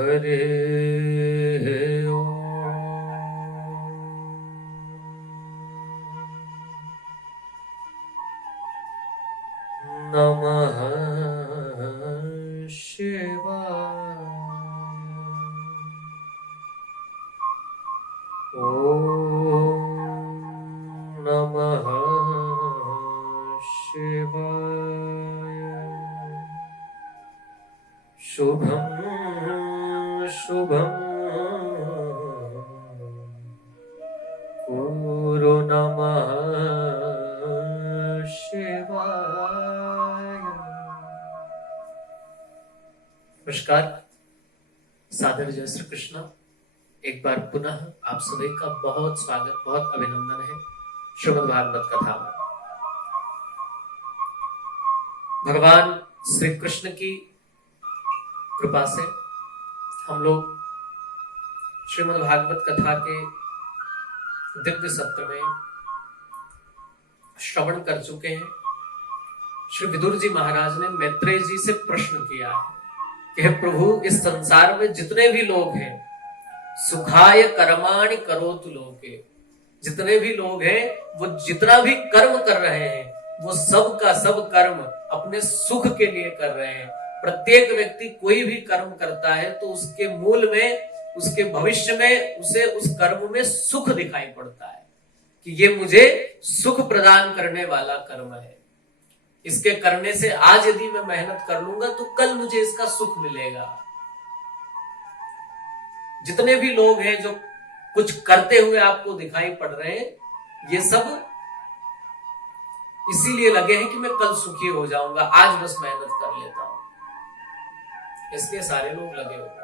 हरे नमः शिवाय। ओम नमः शिवाय। शुभं शुभं कुरु नमः शिवाय। नमस्कार, सादर जय श्री कृष्ण। एक बार पुनः आप सभी का बहुत स्वागत, बहुत अभिनंदन है श्रीमद् भागवत कथा में। भगवान श्री कृष्ण की कृपा से हम लोग श्रीमद् भागवत कथा के दिव्य सत्र में श्रवण कर चुके हैं। श्री विदुर जी महाराज ने मैत्रेय जी से प्रश्न किया है कि हे प्रभु, इस संसार में जितने भी लोग हैं, सुखाय कर्माणि करोतु लोके, जितने भी लोग हैं वो जितना भी कर्म कर रहे हैं वो सब का सब कर्म अपने सुख के लिए कर रहे हैं। प्रत्येक व्यक्ति कोई भी कर्म करता है तो उसके मूल में, उसके भविष्य में उसे उस कर्म में सुख दिखाई पड़ता है कि ये मुझे सुख प्रदान करने वाला कर्म है। इसके करने से आज यदि मैं मेहनत कर लूंगा तो कल मुझे इसका सुख मिलेगा। जितने भी लोग हैं जो कुछ करते हुए आपको दिखाई पड़ रहे हैं, ये सब इसीलिए लगे हैं कि मैं कल सुखी हो जाऊंगा, आज बस मेहनत कर लेता हूं, इसलिए सारे लोग लगे हुए हैं।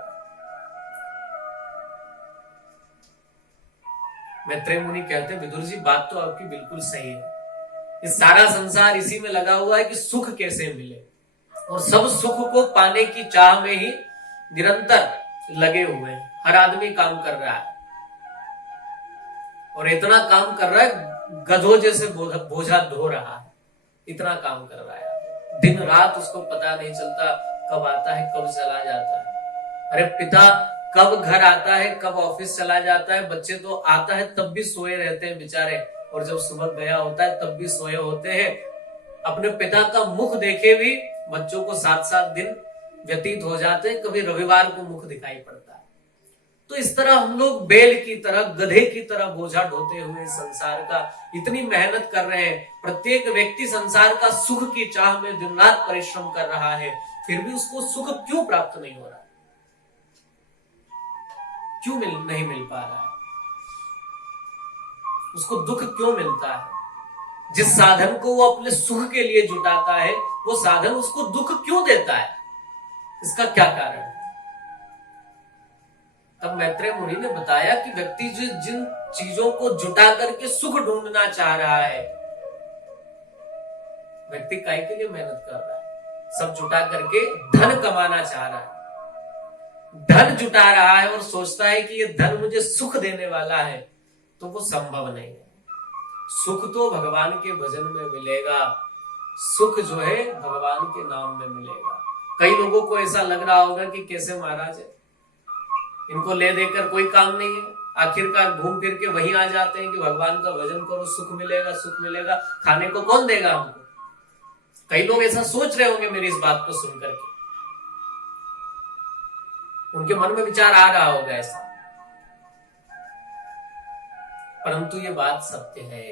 मैत्रेय मुनि कहते हैं, विदुर जी बात तो आपकी बिल्कुल सही है। ये सारा संसार इसी में लगा हुआ है कि सुख कैसे मिले, और सब सुख को पाने की चाह में ही निरंतर लगे हुए हैं। हर आदमी काम कर रहा है और इतना काम कर रहा है गधों जैसे बोझा ढो रहा है, इतना काम कर रहा है। दिन रात उसको पता नहीं चलता कब आता है कब चला जाता है। अरे पिता कब घर आता है कब ऑफिस चला जाता है, बच्चे तो आता है तब भी सोए रहते हैं बेचारे, और जब सुबह गया होता है तब भी सोए होते हैं। अपने पिता का मुख देखे भी बच्चों को 7-7 दिन व्यतीत हो जाते हैं, कभी रविवार को मुख दिखाई पड़ता है। तो इस तरह हम लोग बैल की तरह, गधे की तरह बोझा ढोते हुए संसार का इतनी मेहनत कर रहे हैं। प्रत्येक व्यक्ति संसार का सुख की चाह में दिन रात परिश्रम कर रहा है, फिर भी उसको सुख क्यों प्राप्त नहीं हो रहा, क्यों नहीं मिल पा रहा है, उसको दुख क्यों मिलता है? जिस साधन को वो अपने सुख के लिए जुटाता है, वो साधन उसको दुख क्यों देता है? इसका क्या कारण है? तब मैत्रेय मुनि ने बताया कि व्यक्ति जो जिन चीजों को जुटा करके सुख ढूंढना चाह रहा है, व्यक्ति काय के लिए मेहनत कर रहा है? सब जुटा करके धन कमाना चाह रहा है, धन जुटा रहा है और सोचता है कि ये धन मुझे सुख देने वाला है, तो वो संभव नहीं है। सुख तो भगवान के भजन में मिलेगा, सुख जो है भगवान के नाम में मिलेगा। कई लोगों को ऐसा लग रहा होगा कि कैसे महाराज है, इनको ले देकर कोई काम नहीं है, आखिरकार घूम फिर के वहीं आ जाते हैं कि भगवान का भजन करो सुख मिलेगा, सुख मिलेगा, खाने को कौन देगा हमको? कई लोग ऐसा सोच रहे होंगे मेरी इस बात को सुनकर के, उनके मन में विचार आ रहा होगा ऐसा। परंतु ये बात सत्य है,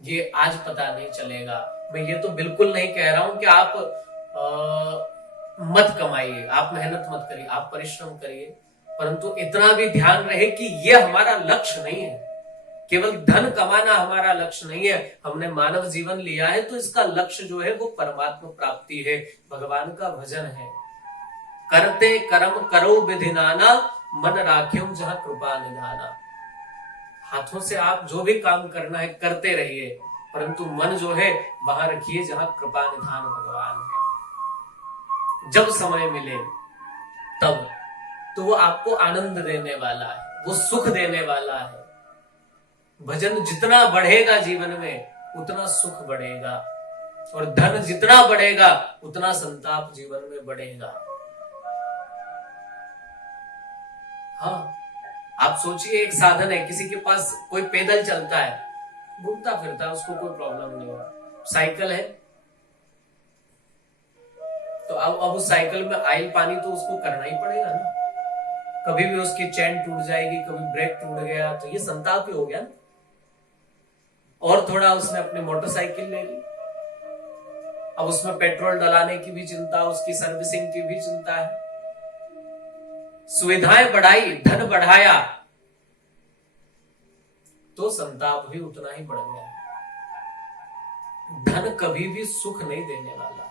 ये आज पता नहीं चलेगा। मैं ये तो बिल्कुल नहीं कह रहा हूं कि आप मत कमाइए, आप मेहनत मत करिए, आप परिश्रम करिए, परंतु इतना भी ध्यान रहे कि ये हमारा लक्ष्य नहीं है। केवल धन कमाना हमारा लक्ष्य नहीं है। हमने मानव जीवन लिया है तो इसका लक्ष्य जो है वो परमात्मा प्राप्ति है, भगवान का भजन है। करते कर्म करो विधि नाना, मन राख्यों जहां कृपा निधाना। हाथों से आप जो भी काम करना है करते रहिए, परंतु मन जो है वहां रखिए जहां कृपा निधान भगवान है। जब समय मिले तब तो वो आपको आनंद देने वाला है, वो सुख देने वाला है। भजन जितना बढ़ेगा जीवन में उतना सुख बढ़ेगा, और धन जितना बढ़ेगा उतना संताप जीवन में बढ़ेगा। हाँ, आप सोचिए एक साधन है, किसी के पास कोई पैदल चलता है, घूमता फिरता है, उसको कोई प्रॉब्लम नहीं होगा। साइकिल है तो अब उस साइकिल में आयल पानी तो उसको करना ही पड़ेगा ना। कभी भी उसकी चेन टूट जाएगी, कभी ब्रेक टूट गया तो ये संताप ही हो गया ना। और थोड़ा उसने अपनी मोटरसाइकिल ले ली, अब उसमें पेट्रोल डलाने की भी चिंता, उसकी सर्विसिंग की भी चिंता है। सुविधाएं बढ़ाई, धन बढ़ाया तो संताप भी उतना ही बढ़ गया। धन कभी भी सुख नहीं देने वाला।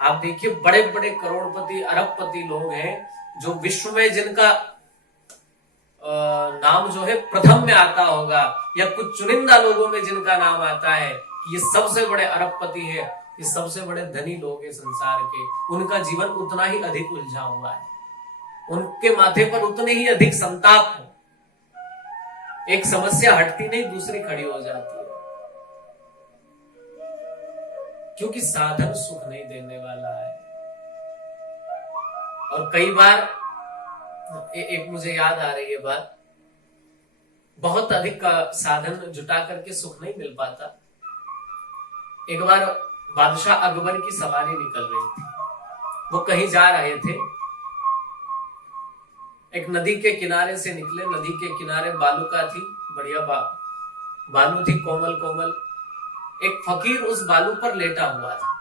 आप देखिए बड़े बड़े करोड़पति अरबपति लोग हैं जो विश्व में जिनका नाम जो है प्रथम में आता होगा, या कुछ चुनिंदा लोगों में जिनका नाम आता है कि ये सबसे बड़े अरबपति है, ये सबसे बड़े धनी लोग हैं संसार के, उनका जीवन उतना ही अधिक उलझा हुआ है, उनके माथे पर उतने ही अधिक संताप है। एक समस्या हटती नहीं, दूसरी खड़ी हो जाती है, क्योंकि साधन सुख नहीं देने वाला है। और कई बार एक मुझे याद आ रही है बात, बहुत अधिक साधन जुटा करके सुख नहीं मिल पाता। एक बार बादशाह अकबर की सवारी निकल रही थी, वो कहीं जा रहे थे, एक नदी के किनारे से निकले, नदी के किनारे बालुका थी, बढ़िया बालू थी, कोमल कोमल। एक फकीर उस बालू पर लेटा हुआ था।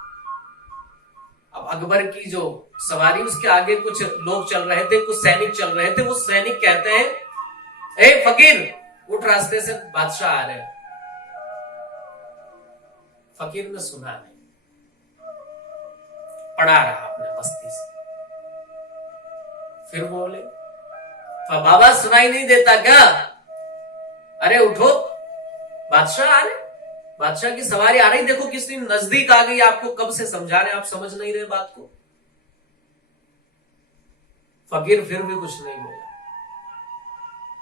अब अकबर की जो सवारी, उसके आगे कुछ लोग चल रहे थे, कुछ सैनिक चल रहे थे। वो सैनिक कहते हैं, ए फकीर उठ, रास्ते से बादशाह आ रहे हैं। फकीर ने सुना नहीं, पड़ा रहा अपने मस्ती से। फिर बोले, बाबा सुनाई नहीं देता क्या? अरे उठो, बादशाह आ रहे, बादशाह की सवारी आ रही, देखो कितनी नजदीक आ गई। आपको कब से समझा रहे, आप समझ नहीं रहे बात को। फकीर फिर भी कुछ नहीं बोला।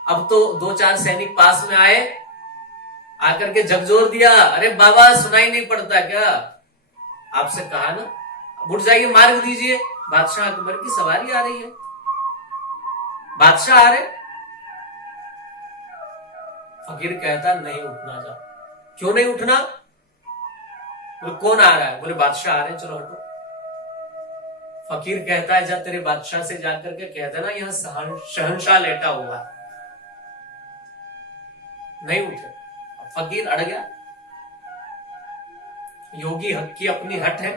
अब तो दो चार सैनिक पास में आए, आकर के झकझोर दिया, अरे बाबा सुनाई नहीं पड़ता क्या? आपसे कहा ना, उठ जाइए, मार्ग दीजिए, बादशाह अकबर की सवारी आ रही है, बादशाह आ रहे। फकीर कहता नहीं उठना, जा। क्यों नहीं उठना? बोले कौन आ रहा है? बोले बादशाह आ रहे, चलो हटो। फकीर कहता है, जा तेरे बादशाह से जाकर के कह देना यहां शहंशाह लेटा हुआ है। नहीं उठे, फकीर अड़ गया। योगी हक की अपनी हट है।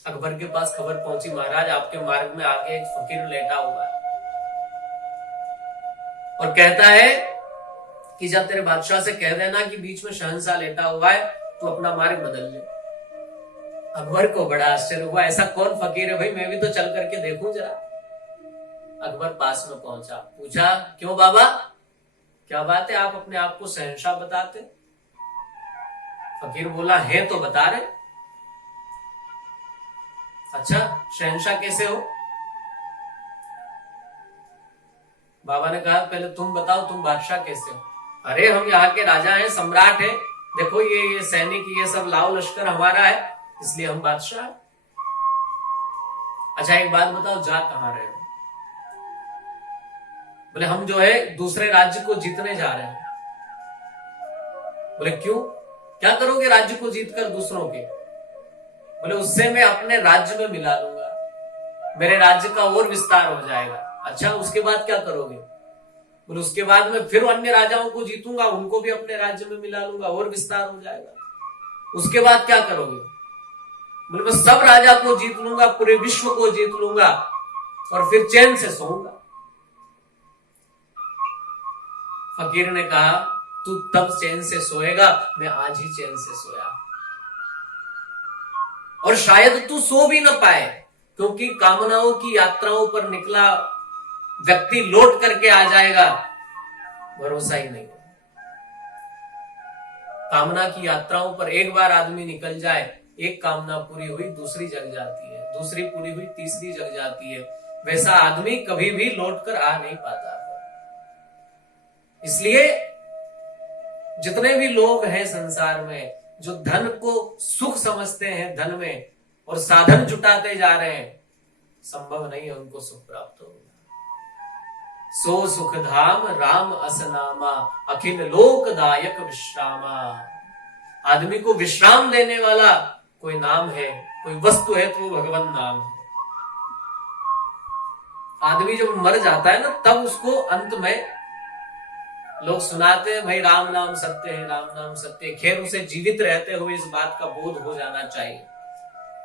अकबर के पास खबर पहुंची, महाराज आपके मार्ग में आके एक फकीर लेटा हुआ है और कहता है कि जब तेरे बादशाह से कह देना कि बीच में शहंशाह लेटा हुआ है तो अपना मार्ग बदल ले। अकबर को बड़ा आश्चर्य हुआ, ऐसा कौन फकीर है भाई, मैं भी तो चल करके देखूं जरा। अकबर पास में पहुंचा, पूछा, क्यों बाबा, क्या बात है, आप अपने आप को शहंशाह बताते? फकीर बोला, है तो बता रहे। अच्छा, शहंशाह कैसे हो? बाबा ने कहा, पहले तुम बताओ, तुम बादशाह कैसे हो? अरे हम यहाँ के राजा हैं, सम्राट हैं, देखो ये सैनिक, ये सब लाओ लश्कर हमारा है, इसलिए हम बादशाह हैं। अच्छा एक बात बताओ, जा कहां रहे हो? बोले हम जो है दूसरे राज्य को जीतने जा रहे हैं। बोले क्यों, क्या करोगे राज्य को जीतकर दूसरों के? बोले उससे मैं अपने राज्य में मिला लूंगा, मेरे राज्य का और विस्तार हो जाएगा। अच्छा उसके बाद क्या करोगे? बोले उसके बाद में फिर अन्य राजाओं को जीतूंगा, उनको भी अपने राज्य में मिला लूंगा, और विस्तार हो जाएगा। उसके बाद क्या करोगे? बोले मैं सब राजा को जीत लूंगा, पूरे विश्व को जीत लूंगा, और फिर चैन से सोऊंगा। फकीर ने कहा, तू तब चैन से सोएगा, मैं आज ही चैन से सोया, और शायद तू सो भी ना पाए, क्योंकि कामनाओं की यात्राओं पर निकला व्यक्ति लौट करके आ जाएगा, भरोसा ही नहीं। कामना की यात्राओं पर एक बार आदमी निकल जाए, एक कामना पूरी हुई दूसरी जग जाती है, दूसरी पूरी हुई तीसरी जग जाती है, वैसा आदमी कभी भी लौट कर आ नहीं पाता। इसलिए जितने भी लोग हैं संसार में जो धन को सुख समझते हैं धन में, और साधन जुटाते जा रहे हैं, संभव नहीं है उनको सुख प्राप्त होगा। सो सुख धाम राम असनामा, अखिल लोकदायक विश्रामा। आदमी को विश्राम देने वाला कोई नाम है, कोई वस्तु है तो वो भगवान नाम है। आदमी जब मर जाता है ना, तब उसको अंत में लोग सुनाते हैं भाई राम नाम सत्य है, राम नाम सत्य है। खैर उसे जीवित रहते हुए इस बात का बोध हो जाना चाहिए,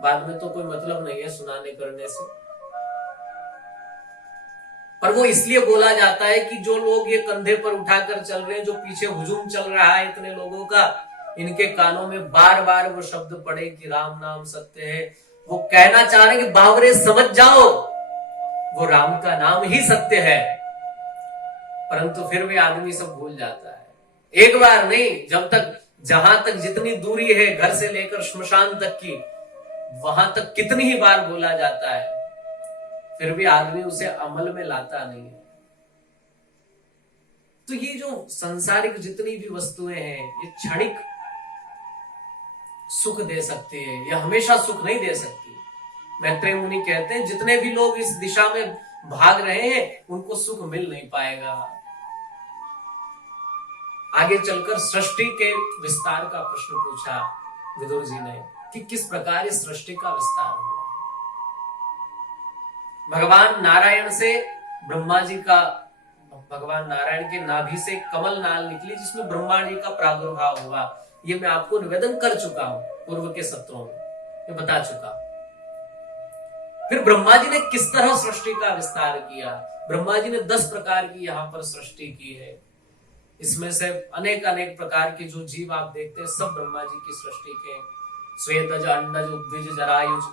बाद में तो कोई मतलब नहीं है सुनाने करने से। पर वो इसलिए बोला जाता है कि जो लोग ये कंधे पर उठाकर चल रहे हैं, जो पीछे हुजूम चल रहा है इतने लोगों का, इनके कानों में बार बार वो शब्द पड़े कि राम नाम सत्य है। वो कहना चाह रहे हैं कि बावरे समझ जाओ, वो राम का नाम ही सत्य है। परंतु फिर भी आदमी सब भूल जाता है। एक बार नहीं, जब तक जहां तक जितनी दूरी है घर से लेकर श्मशान तक की, वहां तक कितनी ही बार बोला जाता है, फिर भी आदमी उसे अमल में लाता नहीं है। तो ये जो संसारिक जितनी भी वस्तुएं हैं, ये क्षणिक सुख दे सकती है, यह हमेशा सुख नहीं दे सकती। मैत्रेय मुनि कहते हैं जितने भी लोग इस दिशा में भाग रहे हैं उनको सुख मिल नहीं पाएगा। आगे चलकर सृष्टि के विस्तार का प्रश्न पूछा विदुर जी ने कि किस प्रकार इस सृष्टि का विस्तार हुआ। भगवान नारायण से ब्रह्मा जी का, भगवान नारायण के नाभि से कमल नाल निकली जिसमें ब्रह्मा जी का प्रादुर्भाव हुआ। ये मैं आपको निवेदन कर चुका हूं पूर्व के सत्रों में, मैं बता चुका। फिर ब्रह्मा जी ने किस तरह सृष्टि का विस्तार किया। ब्रह्मा जी ने 10 प्रकार की यहां पर सृष्टि की है। इसमें से अनेक अनेक प्रकार के जो जीव आप देखते हैं सब ब्रह्मा जी की सृष्टि के। स्वेदज, अंडज, उद्विज, जरायुज।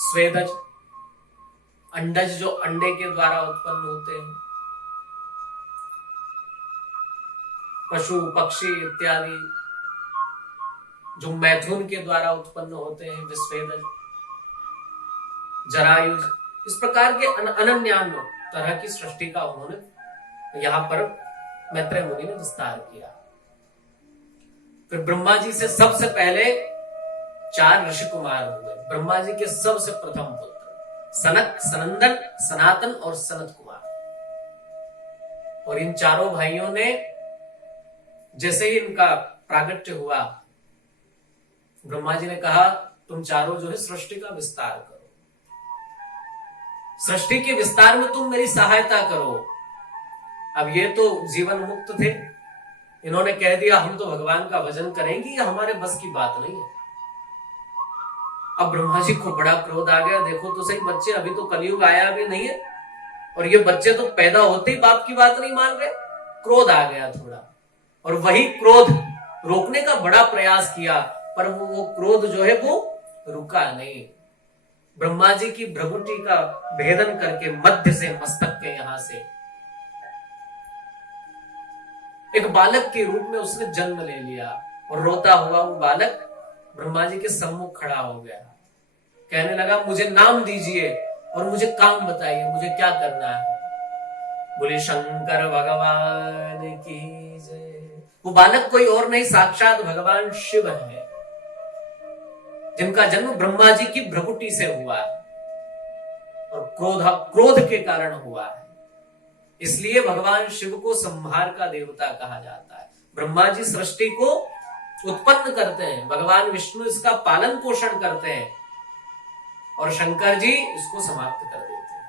स्वेदज अंडज जो अंडे के द्वारा उत्पन्न होते हैं, पशु पक्षी इत्यादि जो मैथुन के द्वारा उत्पन्न होते हैं वे स्वेदज। जरायुज, इस प्रकार के अनन्यान्य तरह की सृष्टि का उन्होंने यहां पर मैत्रेय मुनि ने विस्तार किया। फिर ब्रह्मा जी से सबसे पहले 4 ऋषि कुमार हुए। ब्रह्मा जी के सबसे प्रथम पुत्र सनक, सनंदन, सनातन और सनत कुमार। और इन चारों भाइयों ने जैसे ही इनका प्रागट्य हुआ, ब्रह्मा जी ने कहा तुम चारों जो है सृष्टि का विस्तार करो, सृष्टि के विस्तार में तुम मेरी सहायता करो। अब ये तो जीवन मुक्त थे, इन्होंने कह दिया हम तो भगवान का भजन करेंगे, ये हमारे बस की बात नहीं है। अब ब्रह्मा जी को बड़ा क्रोध आ गया। देखो तो सही, बच्चे अभी तो कलयुग आया भी नहीं है और ये बच्चे तो पैदा होते ही बाप की बात नहीं मान रहे। क्रोध आ गया थोड़ा, और वही क्रोध रोकने का बड़ा प्रयास किया, पर वो क्रोध जो है वो रुका नहीं। ब्रह्मा जी की भ्रगुटी का भेदन करके मध्य से, मस्तक के यहां से एक बालक के रूप में उसने जन्म ले लिया। और रोता हुआ वो बालक ब्रह्मा जी के सम्मुख खड़ा हो गया, कहने लगा मुझे नाम दीजिए और मुझे काम बताइए, मुझे क्या करना है। बोले शंकर भगवान की जय। वो बालक कोई और नहीं, साक्षात भगवान शिव है, जिनका जन्म ब्रह्मा जी की भ्रकुटी से हुआ है और क्रोध के कारण हुआ है। इसलिए भगवान शिव को संहार का देवता कहा जाता है। ब्रह्मा जी सृष्टि को उत्पन्न करते हैं, भगवान विष्णु इसका पालन पोषण करते हैं और शंकर जी इसको समाप्त कर देते हैं।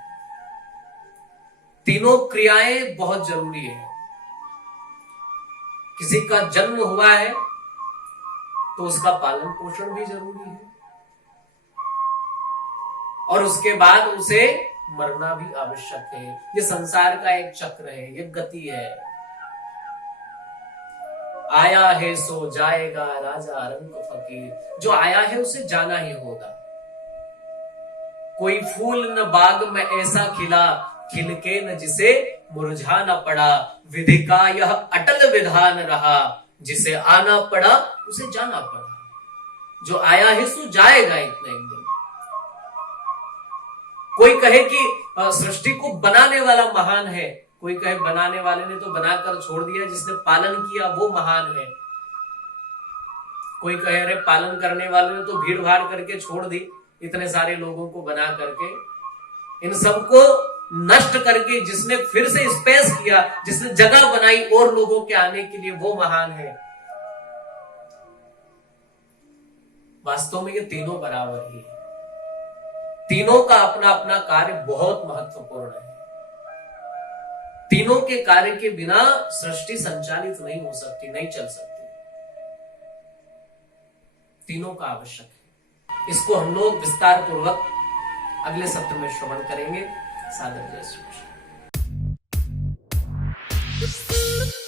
तीनों क्रियाएं बहुत जरूरी है। किसी का जन्म हुआ है तो उसका पालन पोषण भी जरूरी है और उसके बाद उसे मरना भी आवश्यक है। ये संसार का एक चक्र है, ये गति है। आया है सो जाएगा राजा रंग फकीर। जो आया है उसे जाना ही होगा। कोई फूल न बाग में ऐसा खिला, खिल के न जिसे मुरझा न पड़ा। विधि का यह अटल विधान रहा, जिसे आना पड़ा उसे जाना पड़ा। जो आया है सो जाएगा एक न एक दिन। कोई कहे कि सृष्टि को बनाने वाला महान है, कोई कहे बनाने वाले ने तो बनाकर छोड़ दिया, जिसने पालन किया वो महान है। कोई कहे अरे पालन करने वाले ने तो भीड़ भाड़ करके छोड़ दी, इतने सारे लोगों को बना करके, इन सबको नष्ट करके जिसने फिर से स्पेस किया, जिसने जगह बनाई और लोगों के आने के लिए, वो महान है। वास्तव में ये तीनों बराबर ही है। तीनों का अपना अपना कार्य बहुत महत्वपूर्ण है। तीनों के कार्य के बिना सृष्टि संचालित नहीं हो सकती, नहीं चल सकती। तीनों का आवश्यक है। इसको हम लोग विस्तार पूर्वक अगले सत्र में श्रवण करेंगे। सादर जय श्री कृष्ण।